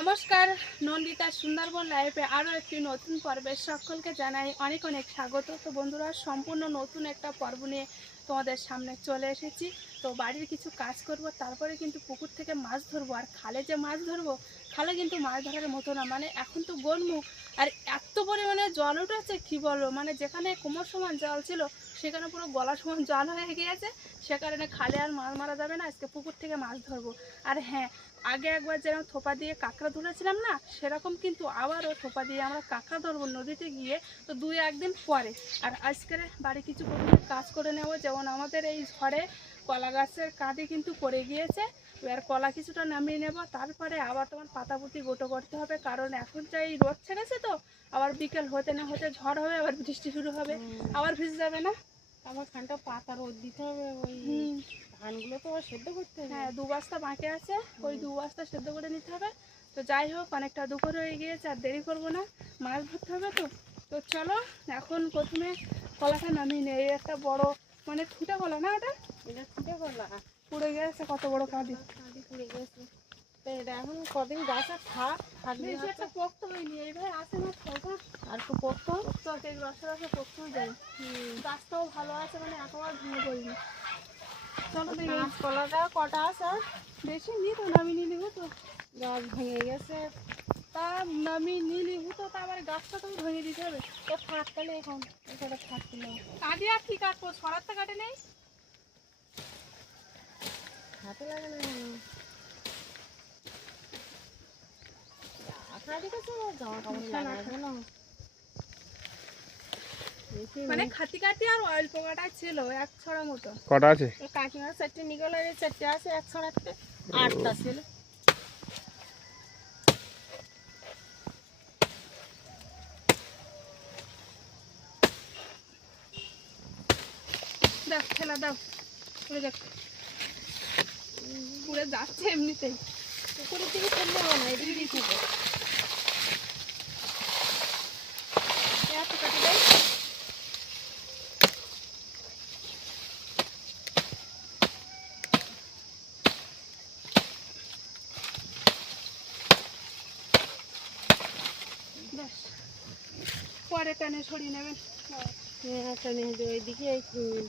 নমস্কার, নন্দিতা সুন্দরবন লাইফে আরও একটি নতুন পর্বে সকলকে জানাই অনেক অনেক স্বাগত। তো বন্ধুরা, সম্পূর্ণ নতুন একটা পর্ব নিয়ে তোমাদের সামনে চলে এসেছি। তো বাড়ির কিছু কাজ করব, তারপরে কিন্তু পুকুর থেকে মাছ ধরবো। আর খালে যে মাছ ধরবো, খালে কিন্তু মাছ ধরার মতো না, মানে এখন তো গরমুখ আর এত পরিমাণে জল উঠেছে কি বলবো, মানে যেখানে কোমর সমান জল ছিল সেখানে পুরো গলা সমান জল হয়ে গিয়েছে। সে কারণে খালে আর মাছ মারা যাবে না, আজকে পুকুর থেকে মাছ ধরবো। আর হ্যাঁ, আগে একবার যেরকম থোপা দিয়ে কাঁকড়া ধরেছিলাম না, সেরকম কিন্তু আবারও থোপা দিয়ে আমরা কাঁকড়া ধরবো নদীতে গিয়ে, তো 2-1 দিন পরে। আর আজকের বাড়ি কিছু কাজ করে নেব, যেমন আমাদের এই ঝড়ে কলা গাছের কাঁধে কিন্তু পড়ে গিয়েছে। এবার কলা কিছুটা নামিয়ে নেব, তারপরে আবার তোমার পাতাপুতি গোটো করতে হবে, কারণ এখন যা এই রোদ ছেড়েছে, তো আবার বিকেল হতে না হতে ঝড় হবে, আবার বৃষ্টি শুরু হবে, আবার ভিজে যাবে না। আমার খানটা পাতা রোদ দিতে হবে, ওই ধানগুলো তো সেদ্ধ করতে হবে। হ্যাঁ, 2 বস্তা বাঁকে আছে, ওই 2 বস্তা সেদ্ধ করে নিতে হবে। তো যাই হোক, অনেকটা দুপুর হয়ে গিয়েছে, আর দেরি করবো না, মাছ ধরতে হবে। তো চলো এখন প্রথমে কলাটা নামিয়ে নেই। এই একটা বড় মানে ঠুটে কলা না, ওটা এটা ফুটে গলা পুড়ে গেছে, কত বড় কাঁদি পুড়ে গেছে। তো এটা এখন কদিন গাছ আর থাকবে, একটা পোক্ত হয়নি, এইভাবে আসে না ফলটা, আর একটু পোক্ত এই রসে রসে পোক্ত হয়ে যায়। গাছটাও ভালো আছে, মানে একেবারে ভেঙে পড়িনি। চলো দেখি গাছ কলাটা কটা আছে, আর বেশি নি তো নামিয়ে নিবো, তো গাছ ভেঙে গেছে। তা নামিয়ে নিবো, তো আবার গাছটা তো ভেঙে দিতে হবে। তো থাকলে এখন এটা থাকছিল কাঁদি আর কি কাটবো, ছড়ার তো কাটে নেই। হাতে লাগে না জামা কাপড় লাগাবো না, মানে খাতি খাতি আর অল্প কাটা ছিল, 1 ছড়া মতো। কটা আছে? কাকিমার 4টে নিগলের 4টে আছে, 1 ছড়াতে 8টা ছিল। দেখ ঠেলা দাও, পুড়ে দেখ, পুড়ে যাচ্ছে এমনিতেই। পুকুরের দিকে ফেললে হবে না, এদিকে দিতে হবে। এত কাটি দেয়। বেশ, পরে টেনে সরিয়ে নেবেন। হ্যাঁ, টেনে ওইদিকে এই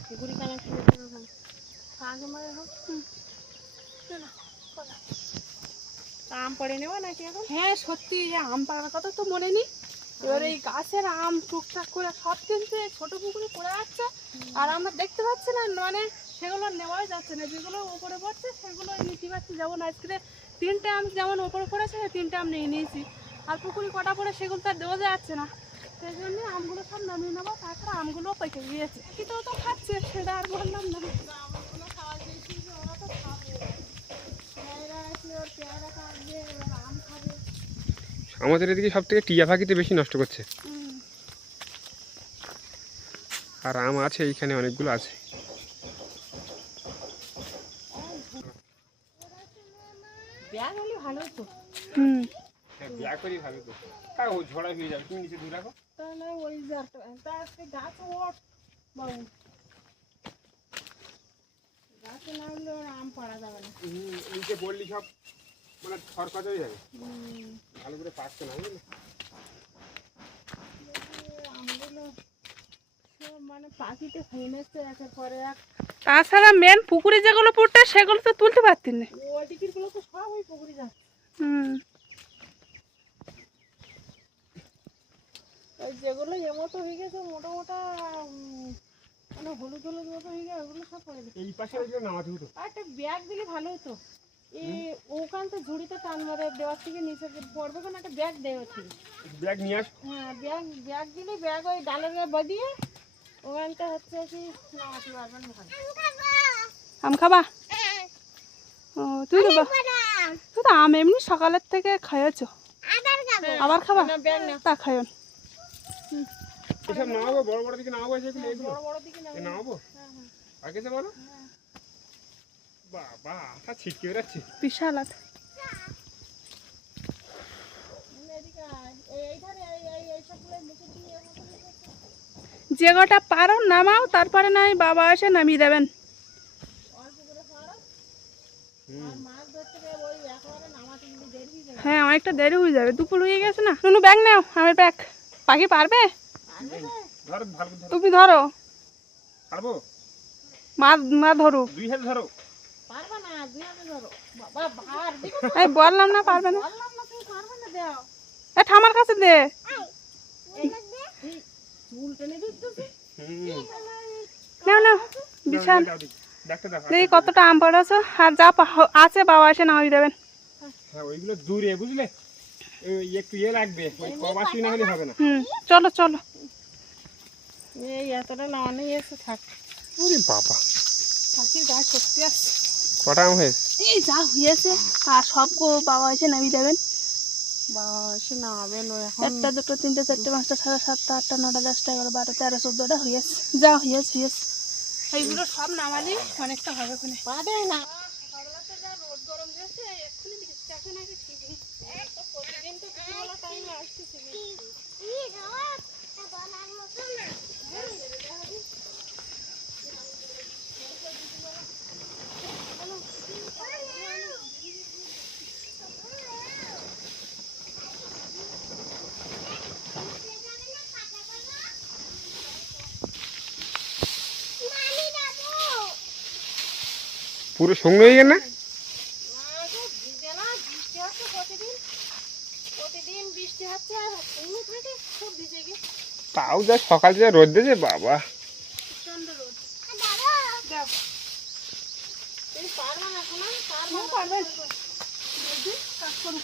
পুকুরি কানেকশন আগে মারে হোক। আম পড়ে নেবো নাকি এখন? হ্যাঁ সত্যি, আম পাড়ার কথা তো মনে নেই। এবার এই গাছের আম টুকটাক করে সব কিন্তু এই ছোট পুকুরে পড়ে যাচ্ছে, আর আমরা দেখতে পাচ্ছি না, মানে সেগুলো নেওয়াই যাচ্ছে না। যেগুলো উপরে পড়ছে সেগুলো নিতে পারছি। যেমন আজকে 3টে আম যেমন উপরে পড়েছে, 3টে আম নিয়ে নিয়েছি, আর পুকুরে কটা পড়ে সেগুলো তো আর দেওয়া যাচ্ছে না। সেই জন্য আমগুলো সব নামিয়ে নেবো। তাছাড়া আমগুলোও পেকে গিয়েছে, কিন্তু তো খাচ্ছে, সেটা আর বললাম না। আমগুলো খাওয়া দিয়েছি, ওরা তো খাবে। পেয়ারা আছে, ওর পেয়ারা খাবে, ওর আম খাবে। আমাদের এদিকে সব থেকে টিয়া পাখিতে বেশি নষ্ট করছে, আর আম আছে এইখানে অনেকগুলো আছে। ব্যাগ হলে ভালো হতো। ব্যাগ করি ভালো তো, আর ও ঝড়া হয়ে যাবে, তুমি নিচে ধরে রাখো। তাহলে ওই যে গাছ ওঠ বাবু, গাছে নামলে ওর আম পাড়া যাবে না। নিচে পড়লি সব মানে খড়কাচ হয়ে যাবে, ভালো করে পাকছে না, বুঝলি? আমগুলো সব মানে পাখিতে খেয়ে নিচ্ছে একের পরে এক। তাছাড়া মেন পুকুরে যেগুলো পড়তে সেগুলো তো তুলতে পারতেন না। ওই দিকের গুলো তো সব ওই পুকুরে যাচ্ছে। ওই যেগুলো এমতো হয়ে গেছে, মোটা মোটা মানে হলুদ হলুদ মতো হয়ে গেছে, ওগুলো সব পড়ে গেছে। এই পাশে ওইগুলো নামাতে হতো। আর একটা ব্যাগ দিলে ভালো হতো। এই ওখান থেকে ঝুড়িতে টান মারে দেওয়ার থেকে নিচে পড়বে, কোনো একটা ব্যাগ দেওয়ার থেকে। ব্যাগ নিয়ে আস। হ্যাঁ, ব্যাগ দিলে ব্যাগ ওই ডালের গায়ে বাঁধিয়ে ওখানটা হচ্ছে কি নামাতে পারবেন না। আম খাবা? ও তুই তো তুই তো আম এমনি সকালের থেকে খাইয়েছো, আবার খাবা? ব্যাগ না, তা খাইও। এসব নামাবো, বড় বড় দিকে নামাবো, এগুলো বড় বড় দিকে নামাবো আগে যে বলো। বাবা তা ছিটকে বেড়াচ্ছে বিশাল। যে কটা পারো নামাও, তারপরে নাই বাবা এসে নামিয়ে দেবেন। হ্যাঁ অনেকটা দেরি হয়ে যাবে, দুপুর হয়ে গেছে না। নুনু ব্যাগ নাও, আমার ব্যাগ। পাখি পারবে? ধরো ভালো করে ধরো। তুমি ধরো, পারবো? মা মা ধরো। 2 হাতে ধরো। পারবা না, দুই হাতে ধরো। বাবা ভার দেখো তো, এই বললাম না পারবে না। বললাম না তুমি পারবে না, দাও। এ ঠামার কাছে দে। এই চুল টেনে দিতেছি। নাও নাও বিছান। দাও দেখি। দেখতে দাও। দেখি কতটা আম পড়েছো, আর যা আছে বাবা এসে না হয়ে দেবেন। হ্যাঁ ওইগুলো দূরে বুঝলে, একটু ইয়ে লাগবে, ওই কবাসি না হলে হবে না। চলো চলো। এই এতটা না অনেক এসে থাক। ওরে বাবা, পাখির গাছ সত্যি আসছে। কটা আম হয়েছে? এই যা হয়েছে, আর সব বাবা এসে নামিয়ে দেবেন। বাবা এসে না হবে না এখন। 1টা 2টো 3টে 4টে 5টা 6টা 7টা 8টা 9টা 10টা 11 12 13 14টা হয়েছে। যা হয়েছে হয়েছে, এইগুলো সব নামালি অনেকটা হবে ওখানে। পাবে না। সকালবেলাতে যা রোদ গরম দিয়েছে, এক্ষুনি বৃষ্টি নাকি ঠিক নেই। প্রতিদিন তো দুপুরবেলা টাইমে আসতেছি। পুরো সঙ্গে হয়ে গেল না? প্রতিদিন বৃষ্টি হচ্ছে আর এমনি থাকে খুব ভিজে গিয়ে। তাও যা সকাল যা রোদ দিয়েছে বাবা। প্রচন্ড রোদ। তুমি পারবা না শোনা? পারবে কাজ করুন।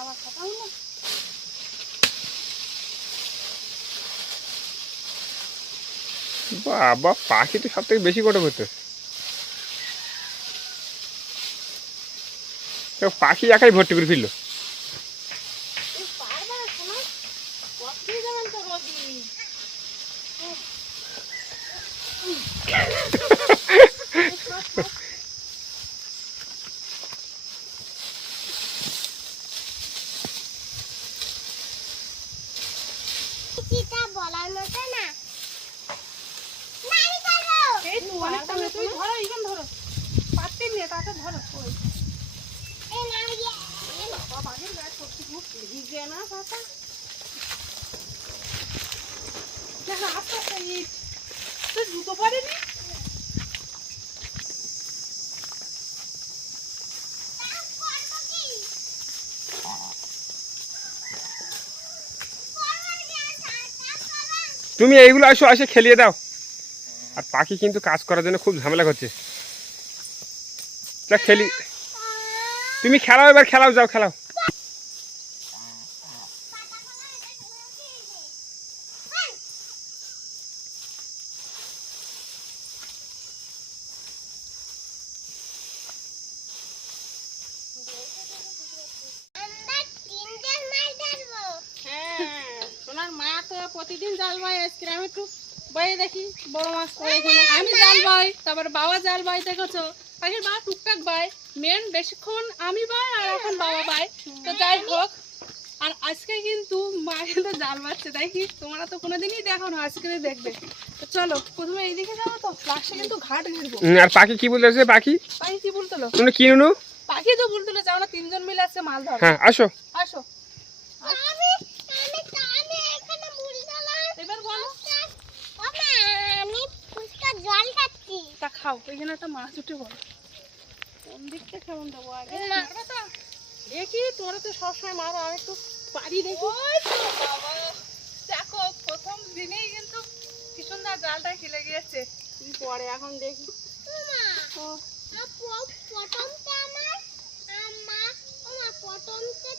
আমার কথা হলো বাবা, পাখি তো সব থেকে বেশি কটা করতে। পাখি একাই ভর্তি করে ফেললো। তুমি পারবা না শোনা? কতদিন যাবেন তো রোদি। বলার মতো না। এই তো অনেকটা হয়ে, তুমি ধরো এখন ধরো, পারতে নিয়ে তাতে ধরো। ওই বাবা, বাঘের গাছ সত্যি খুব ভিজে না পাতা। দেখো আস্তে আস্তে ইট তো জুতো পরেনি। তুমি এইগুলো আসো, আসে খেলিয়ে দাও। আর পাখি কিন্তু কাজ করার জন্য খুব ঝামেলা করছে। যা খেলি, তুমি খেলাও, এবার খেলাও, যাও খেলাও। হ্যাঁ, সোনার মা তো প্রতিদিন জাল বাই, আজকে আমি একটু বাইরে দেখি বড় মাছ পড়ে এখানে। আমি জাল বাই, তারপরে বাবা জাল বাই, দেখেছো পাখির বাবা টুকটাক বাই, মেন বেশিক্ষণ আমি বাই আর এখন বাবা বাই। তো যাই হোক, আর আজকে কিন্তু মা কিন্তু জাল মারছে, তাই কি তোমরা তো কোনোদিনই দেখো না, আজকে দেখবে। তো চলো প্রথমে এইদিকে যাবো, তো লাস্টে কিন্তু ঘাট ঘিরবো। আর পাখি কি বলতেছে? পাখি পাখি কি বলতেলো? তুমি কি নুনু? পাখি তো বলতেলো যাও না, 3জন মিলে আছে মাছ ধরো। হ্যাঁ আসো। আসো এবার বলো। জল খাচ্ছি। তা খাও, এখানে একটা মাছ উঠে বলো। কোন দিকটা কেমন দেবো আগে পারবে তো? দেখি। তোমরা তো সবসময় মারো, আমি একটু পারি দেখি। ওই তো বাবা, দেখো প্রথম দিনেই কিন্তু কি সুন্দর জালটা খেলে গিয়েছে। কি পরে এখন দেখি।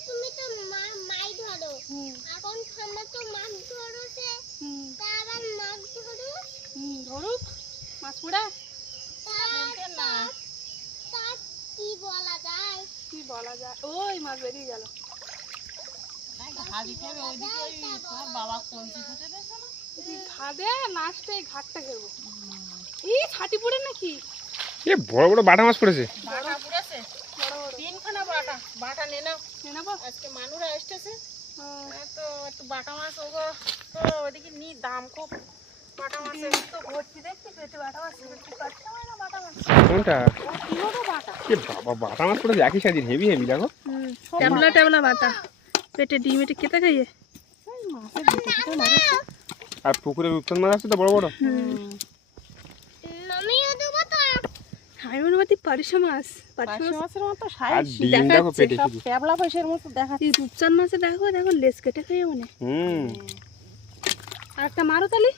তুমি তো মাই ধরো, এখন আমরা তো মাছ ধরোছে, তারা মাছ ধরো ধরুক মাছ পুরা। না তার কি বলা যায়? কি বলা যায়, ওই মাছ বেরিয়ে গেল। বাবা কলসি খেতে দেখো না। ঘাটে লাস্টে এই ঘাটটা খেলবো। এই ছাটি পড়ে নাকি এ বড় বড় বাটা মাছ পড়েছে। বাটা পুড়েছে বড় বড়? তিনখানা বাটা। বাটা নিয়ে নাও, নিয়ে নেবো। আজকে মানুরা আসতেছে তো একটু বাটা মাছ। ওগো তো ওদিকে নি দাম খুব বাটা মাছের। তো ভর্তি দেখতে পেটে বাটা মাছ, পারছে না। কোনটা? তিনোটা বাটা। এ বাবা, বাটা মাছ পড়েছে একই সাইজের, হেভি হেভি দেখো। ট্যাবলা ট্যাবলা বাটা, পেটে ডিম এটে খেতে খাইয়ে। এই মাছের ভিতরে মারেছে। আর পুকুরে রূপচাঁদ মাছ আছে তো বড় বড়। আমিও দেবো তো। আমি মনে করছি পারিশা মাছ, পার্শে মাছের মতো আর সাইজ ডিম দেখো পেটে সব শুধু। ট্যাবলা পয়সার মতো দেখাচ্ছে। এই রূপচাঁদ মাছে দেখো দেখো লেজ কেটে খাইয়ে মানে। আর একটা মারো তালি।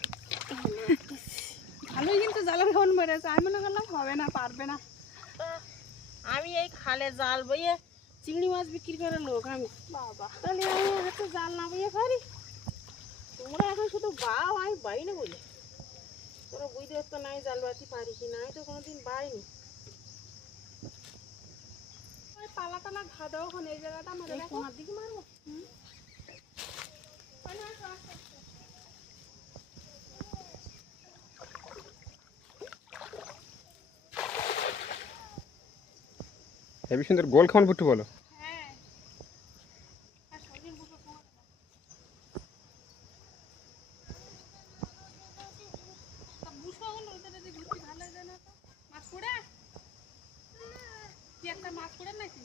ভালোই কিন্তু জালের ফোন মেরেছে, আমি মনে করলাম হবে না, পারবে না। আমি এই খালে জাল বইয়ে চিংড়ি মাছ বিক্রি করে লোক আমি। বাবা তাহলে আমি হাতে জাল না বইয়ে পারি। তোমরা এখন শুধু বাও, আমি বাই না বলে। তোরা বুঝতে পারতো না আমি জাল বাতি পারি কি না, আমি তো কোনোদিন বাইনি। ওই পালা টালা ঘা দাও ওখানে, এই জায়গাটা আমাদের এই দেখো। কোনার দিকে মারবো। হেভি সুন্দর গোল খাওয়ান ফুটু বলো। হ্যাঁ আর সবজির বুটো তোমার তা বুসো হলো ওটা যদি ঘুরতে ভালো লাগে না তো মাছ পড়ে কি একটা মাছ পড়ে নাকি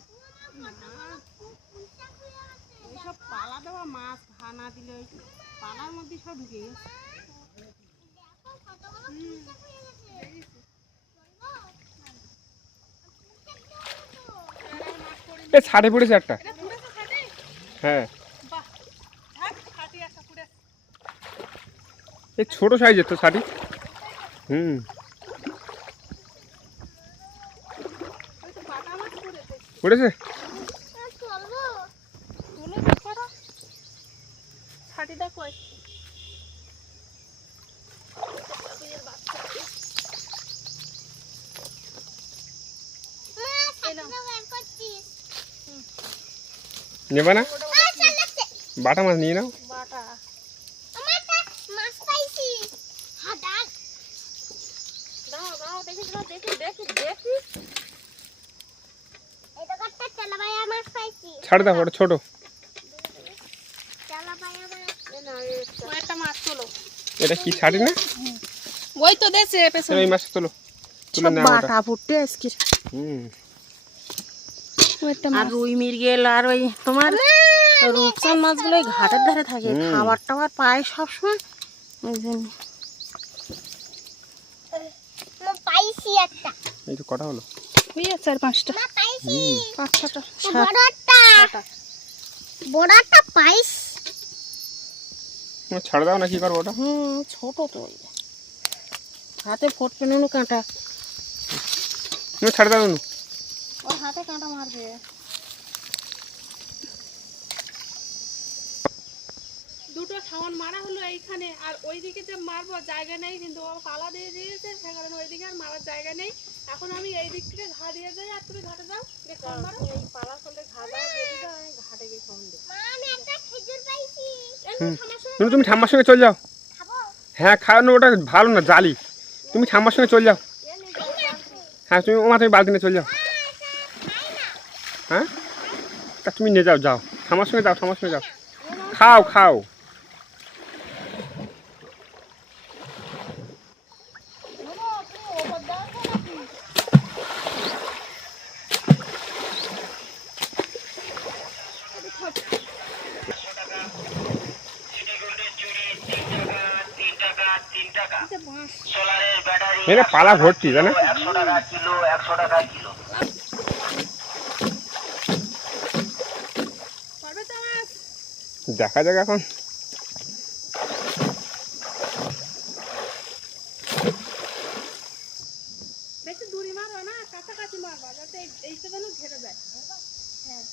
এইসব পালা দেওয়া মাছ ঘা না দিলে ওই পালার মধ্যে সব ঢুকে গেছে। এ ছাড়ে পড়েছে একটা। এটা পুড়েছে খাটে হ্যাঁ, বাহ থাক খাটি একটা পুড়ে এই ছোট সাইজের তো ছাড়ি। ওই তো বাটা মাছ পড়েছে পড়েছে। চলবো। তুলো দেখো ছাটিটা কই নেবা না? বাটা মাছ নিয়ে নাও। বাটা মাছ পাইছি। হাদার। দাও দাও, দেখিস না, দেখি দেখি দেখি। এটা একটা তেলাবায়া মাছ পাইছি। ছাড় দাও, ওটা ছোট। তেলাবায়া মাছ। এ না, ওই একটা মাছ তোলো এটা কি ছাড়ি না? ওই তো দেছে পেছনে ওই মাছ তোলো, তুলে সব নাও ওটা। বাটা ফুটে আজকে। ওই একটা আর মাছ রুই মৃগেল আর ওই তোমার রূপচাঁদ মাছগুলো ওই ঘাটের ধারে থাকে, খাবার টাবার পায় সবসময়, ওই জন্য। মা পাইছি একটা। এই তো কটা হলো? হয়ে চার পাঁচটা মা পাইছি। পাঁচ ছটা বড়টা। বড়টা পাইছ। ছাড় দাও না, কি করবো ওটা? ছোট তো ওই হাতে ফোটবে নুনু কাঁটা, ছাড় দাও নু। ওর হাতে কাঁটা মারবে। দুটো খাওয়ান মারা হলো এইখানে, আর ওইদিকে যে মারবো জায়গা নেই, কিন্তু ও পালা দিয়ে দিয়েছে সে কারণে ওইদিকে আর মারার জায়গা নেই। এখন আমি এই দিক থেকে ঘা দিয়ে যাই আর তুমি ঘাটে যাও, দেখো মারো। এই পালা করলে ঘা দাও, বেরিয়ে যাও, আমি ঘাটে গিয়ে খাওয়ান দেবো। মা আমি একটা খেজুর পাইছি। নু, তুমি ঠাম্মার সঙ্গে চল যাও। খাবো? হ্যাঁ, খাওয়ানো ওটা ভালো না, জালি। তুমি ঠাম্মার সঙ্গে চল যাও। হ্যাঁ, তুমি তুমি বালতি নিয়ে চল যাও। হ্যাঁ, তা তুমি নিয়ে যাও, যাও ঠাম্মার সঙ্গে যাও, ঠাম্মার সঙ্গে যাও, খাও খাও। এটা পালা ভর্তি, জানো? পারবে তো মাছ দেখা যাক এখন। বেশি দূরে মারবা না, কাছাকাছি মারবা যাতে এইটা যেন ঘেরে যায়। হ্যাঁ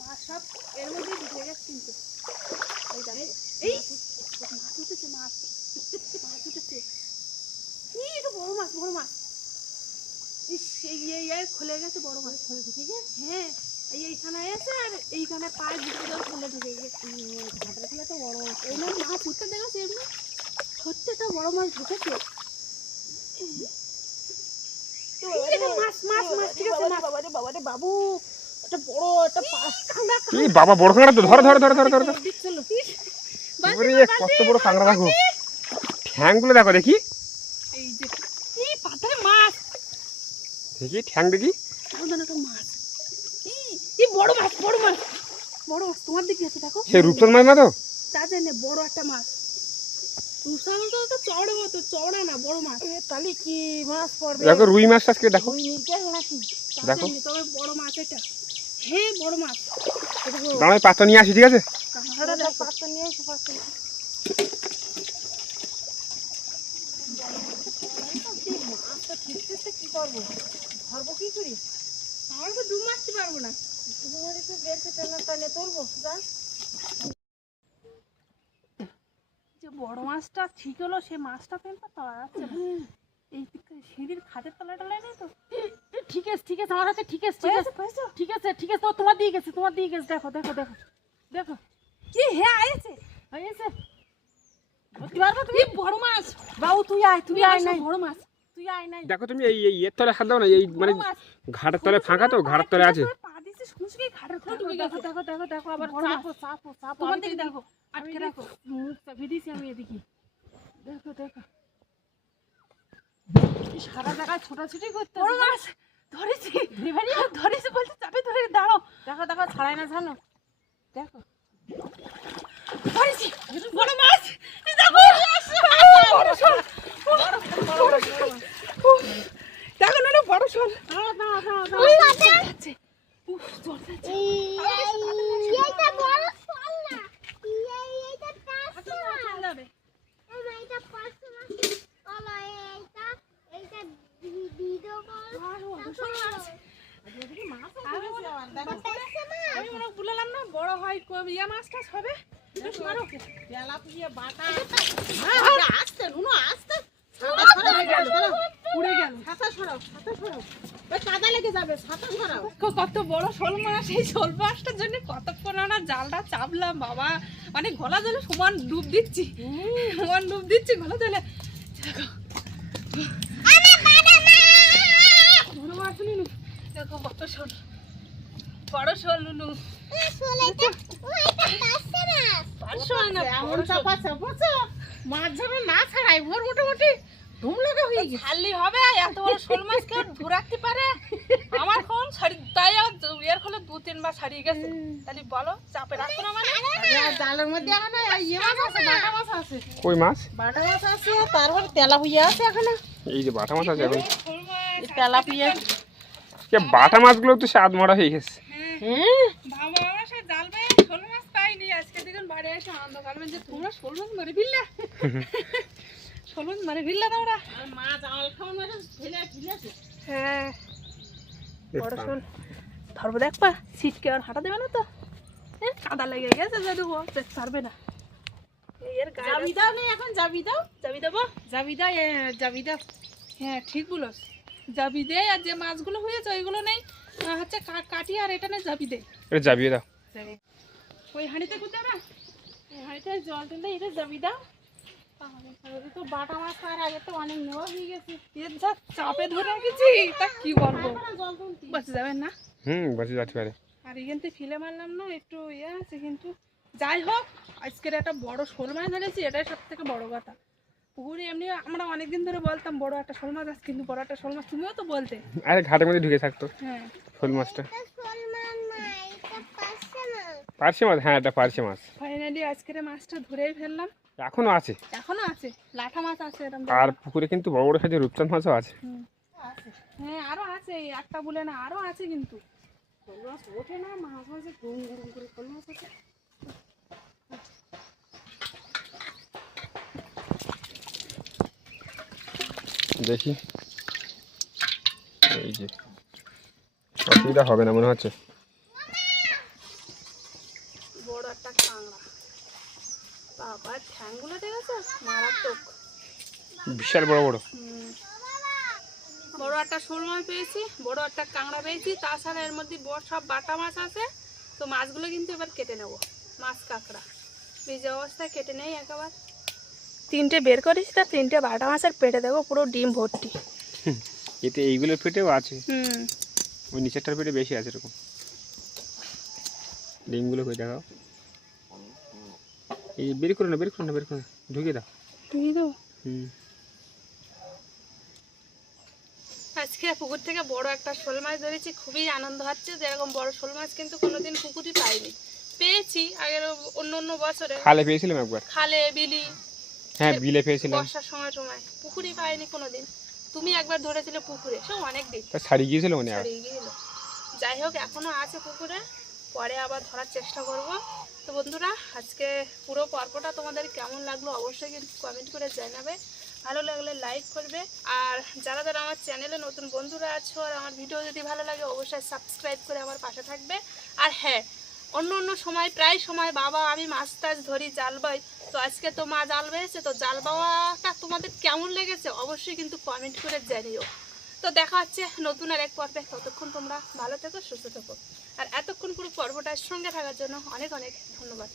মাছ সব এর মধ্যেই ঢুকে গেছে কিন্তু এই দেখো, এই মাছ উঠেছে, মাছ মাছ উঠেছে। এটা বড় মাছ, বড় মাছ। ইস, এই খুলে গেছে বড় মাছ। ঠিক আছে, হ্যাঁ এইখানে আছে, আর এইখানে পায়ে ভিতরে খুলে ঢুকে গেছে। ঘাটের খেলে তো বড় মাছ। এই মাছ মাছ উঠতে দেখেছে এমনি, সত্যি একটা বড় মাছ ঢুকেছে। মাছ মাছ মাছ ঠিক আছে, মাছ। বাবারে বাবারে বাবু, একটা বড় একটা কাঁকড়া এই বাবা বড় কাঁকড়া তো, ধরো ধরো ধরো ধরো ধরো। দিচ্ছিল। ওরে কত বড় কাঁকড়া দেখো, ঠ্যাংগুলো দেখো দেখি, এই যে এই পাথরে মাছ, দেখি ঠ্যাং দেখি। সাবধান একটা মাছ, এই বড় মাছ, বড় মাছ, বড় মাছ তোমার দিকে আছে দেখো। সে রূপচাঁদ মাছ না তো? তা জানে বড় একটা মাছ, রূপসান তো চওড়া মতো, চওড়া না বড় মাছ। তাহলে কি মাছ পড়বে? দেখো রুই মাছটা আজকে দেখো, ওই নির্গেল নাকি? তা দেখো। জানি, তবে বড় মাছ এটা, হ্যাঁ বড় মাছ। দাঁড়াই পাত্র নিয়ে আসি, ঠিক আছে? কাঁকড়াটা দেখো, পাত্র নিয়ে এসে পাত্র নিয়ে এসে। মাছ তো ঠিকছে, কি করবো? ধরবো কি করি? আমরা তো ডুব মারতে পারবো না। তোমার একটু বেরতে টানে তুলবো যা। যে বড় মাছটা ঠিক হলো, সে মাছটা পেলে পাওয়া যাচ্ছে না। এই সিঁড়ির খাদের তলায় টলায় নেই তো? ঠিক আছে ঠিক আছে, আমার কাছে ঠিক আছে ঠিক আছে ঠিক আছে ঠিক আছে, তোমার দিয়ে গেছে তোমার দিয়ে গেছে। দেখো দেখো দেখো দেখো কি হ্যাঁ আয়েছে, হয়েছে। ধরতে পারবে তুমি? এই বড় মাছ, বাবু তুই আয়, তুই আয় নাই, বড় মাছ। তুই আয় নাই। দেখো তুমি এই এই এর তলায় হাত দাও না, এই মানে বড় মাছ। ঘাটের তলায় ফাঁকা তো, ঘাটের তলায় আছে। পা দিয়েছে শুনছি খাটের তলায় দেখো ঢুকে দেখো গেছে। দেখো দেখো দেখো, আবার বড় মাছ। চাপো চাপো চাপো, তোমার আমি দিকে দেখি, দেখো, আটকে রাখো। মুখ চাপিয়ে দিয়েছি আমি এদিকে। দেখো দেখো সারা জায়গায় ছোটাছুটি করতে বড় মাছ ধরেছি, ধরেছি বলতে চাপে ধরে দাঁড়াও। দেখো দেখো ছাড়াই না জানো। দেখো ধরেছি বড় মাছ, এই দেখো বড় শোল, দেখো না বড় শোল। দাঁড়াও দাঁড়াও দাঁড়াও দাঁড়াও। উফ, জল যাচ্ছে। এইটা বড় ফল না, এইটা টাটকা চলে যাবে। এইটা পাঁচশো মাছ হলো, এইটা ভিডিও কল এদিকে মাছ আছে আবার, দেখো। আমি মনে বললাম না বড় হয় ইয়া মাছ টাছ হবে। বেশ মারো। তেলাপিয়া বাটা আস্তে নুনো আস্তে ছাতা সরাও, উড়ে গেল। ছাতা সরাও, ওই কাদা লেগে যাবে, ছাতা সরাও। কত বড় শোল মাছ, এই শোল মাছটার জন্য কতক্ষণ না জালটা চাপলাম বাবা, মানে গলা জলে সমান ডুব দিচ্ছি, সমান ডুব দিচ্ছি গলা জলে। দেখো বড় মাছ নুনু, দেখো কত শোল, বড় শোল নুনু। এইটা পাঁচশো মাছ। পাঁচশো না এমন চাপা চাপাচ্ছ, মাছ যাবে না ছাড়াই ভোর মোটামুটি ধুম লাগা হয়ে গেছে। খালি হবে এত বড় শোল মাছ কেউ ধরাতে পারে? আমার কোন ছাড়ি, তাই এর ফলে 2-3 বার ছাড়িয়ে গেছে। তাহলে বলো চাপে রাখো না মানে? আর জালের মধ্যে এখন ইয়ে মাছ আছে, বাটা মাছ আছে, কই মাছ? বাটা মাছ আছে, তারপর তেলাপিয়া আছে এখানে। এই যে বাটা মাছ আছে এখন। শোল মাছ তেলাপিয়া এ বাটা মাছগুলো তো স্বাদ মরা হয়ে গেছে। হ্যাঁ বাবা সে জাল বেয়ে শোল মাছ পাইনি, আজকে দেখুন বাড়ি এসে আনন্দ করবেন যে তোমরা শোল মাছ মারে ফেললে, শোল মাছ মারে ফেললে তোমরা। আর মাছ আল খাওয়ানো মাছ ফেলে ফেলেছে। হ্যাঁ বড় শোল ধরবো, দেখবা ছিটকে আর হাঁটা দেবে না তো? কাদা লেগে গেছে যদি দেখতে পারবে না। এর যাবি দাও নেই এখন, যাবি দাও, যাবি দেবো। যাবি দাও, যাবি দাও। হ্যাঁ ঠিক বলোস, যাবি দে। আর যে মাছগুলো হয়েছে ওইগুলো নেই হচ্ছে কাটি, আর এটা নেই যাবি দে। এটা যাবিয়ে দাও। ওই হাঁড়িতে কুদে না, হাঁড়িতে জল তুলতে এটা যাবি দাও। তো বাটা মাছ খাওয়ার আগে তো অনেক নেওয়া হয়ে গেছে। এর যা চাপে ধরে রেখেছি তা কি বলবো, জল তুলতে বাঁচে যাবেন না। বাঁচে যেতে পারে। আর এখান থেকে ফিলে মারলাম না, একটু ইয়ে আছে, কিন্তু যাই হোক আজকের একটা বড় শোল মাছ ধরেছি, এটাই সব থেকে বড় কথা। পুকুরে এমনি আমরা অনেকদিন ধরে বলতাম বড় একটা শোল মাছ আছে, কিন্তু বড় একটা শোল মাছ তুমিও তো বলতে। আরে ঘাটের মধ্যে ঢুকে থাকতো হ্যাঁ শোল মাছটা। এটা সলমান না, এটা পাঁচশো মাছ। পার্শে মাছ, হ্যাঁ এটা পার্শে মাছ। ফাইনালি আজকের মাছটা ধরেই ফেললাম। এখনো আছে, এখনো আছে, লাঠা মাছ আছে এরকম। আর পুকুরে কিন্তু বড় বড় সাইজের রূপচাঁদ মাছও আছে। হ্যাঁ আরো আছে, একটা বলে না আরো আছে কিন্তু। শোল মাছ ওঠে না, মাছ মাঝে গুম গুম করে শোল মাছ আছে। দেখি, এই যে অসুবিধা হবে না মনে হচ্ছে। বড় একটা কাঁকড়া, বাবা ঠ্যাংগুলো দেখেছো মারাত্মক। বিশাল বড় বড়। বড় একটা শোল মাছ পেয়েছি, বড় একটা কাঁকড়া পেয়েছি, তাছাড়া এর মধ্যে বড় সব বাটা মাছ আছে। তো মাছগুলো কিন্তু এবার কেটে নেব, মাছ কাঁকড়া ভিজে অবস্থায় কেটে নেই একেবারে। 3টে বের করিস, তা 3টে বাটা মাছের পেটে দেবো পুরো ডিম ভর্তি। এতে এইগুলোর পেটেও আছে, হুম ওই নিচেরটার পেটে বেশি আছে এরকম। ডিমগুলো কই দেখাও। এই বের করো না, বের করো না, বের করো না, ঢুকিয়ে দাও। ঢুকিয়ে দেবো। হুম। আজকে পুকুর থেকে বড় একটা শোল মাছ ধরেছি, খুবই আনন্দ হচ্ছে। যেরকম বড় শোল মাছ কিন্তু কোনোদিন পুকুরই পাইনি, পেয়েছি আগের অন্য অন্য বছরে খালে পেয়েছিলাম একবার। খালে, বিলি, হ্যাঁ বিলে পেয়েছিলাম। বর্ষার সময় সময় পুকুরই পাইনি কোনোদিন। তুমি একবার ধরেছিলে পুকুরে, সে অনেক দিন তা ছাড়িয়ে গিয়েছিল মনে হয়। ছাড়িয়ে গিয়েছিল। যাই হোক, এখনো আছে পুকুরে, পরে আবার ধরার চেষ্টা করব। তো বন্ধুরা, আজকে পুরো পর্বটা তোমাদের কেমন লাগলো অবশ্যই কিন্তু কমেন্ট করে জানাবে। ভালো লাগলে লাইক করবে, আর যারা যারা আমার চ্যানেলে নতুন বন্ধুরা আছো আর আমার ভিডিও যদি ভালো লাগে অবশ্যই সাবস্ক্রাইব করে আমার পাশে থাকবে। আর হ্যাঁ, অন্য অন্য সময় প্রায় সময় বাবা আমি মাছ টাছ ধরি, জাল বাই, তো আজকে তো মা জাল বেয়েছে, তো জাল বাওয়াটা তোমাদের কেমন লেগেছে অবশ্যই কিন্তু কমেন্ট করে জানিও। তো দেখা হচ্ছে নতুন আর এক পর্বে, ততক্ষণ তোমরা ভালো থেকো, সুস্থ থেকো, আর এতক্ষণ পুরো পর্বটার সঙ্গে থাকার জন্য অনেক অনেক ধন্যবাদ।